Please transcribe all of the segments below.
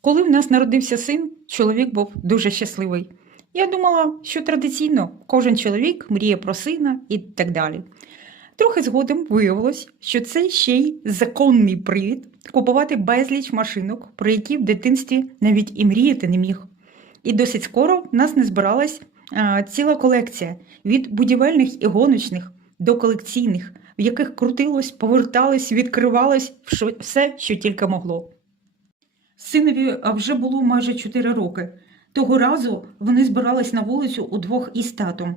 Коли в нас народився син, чоловік був дуже щасливий. Я думала, що традиційно кожен чоловік мріє про сина і так далі. Трохи згодом виявилось, що це ще й законний привід купувати безліч машинок, про які в дитинстві навіть і мріяти не міг. І досить скоро в нас не збиралась а, ціла колекція від будівельних і гоночних до колекційних, в яких крутилось, поверталось, відкривалось все, що тільки могло. Синові вже було майже 4 роки. Того разу вони збирались на вулицю удвох із татом.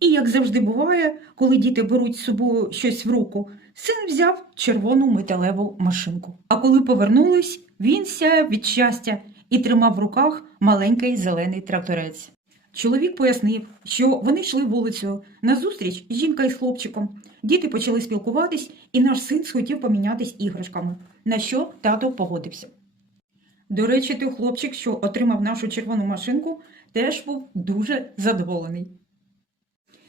І, як завжди буває, коли діти беруть з собою щось в руку, син взяв червону металеву машинку. А коли повернулись, він сяяв від щастя і тримав в руках маленький зелений тракторець. Чоловік пояснив, що вони йшли вулицею. Назустріч жінка із хлопчиком. Діти почали спілкуватись, і наш син схотів помінятись іграшками, на що тато погодився. До речі, той хлопчик, що отримав нашу червону машинку, теж був дуже задоволений.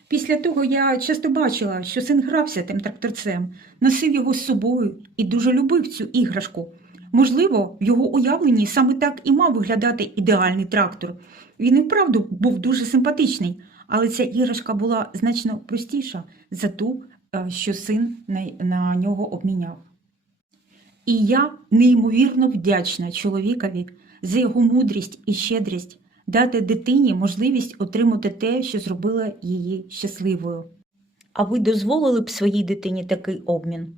Після того я часто бачила, що син грався тим тракторцем, носив його з собою і дуже любив цю іграшку. Можливо, в його уявленні саме так і мав виглядати ідеальний трактор. Він і вправду був дуже симпатичний, але ця іграшка була значно простіша за ту, е, що син на, на нього обміняв. І я неймовірно вдячна чоловікові за його мудрість і щедрість дати дитині можливість отримати те, що зробило її щасливою. А ви дозволили б своїй дитині такий обмін?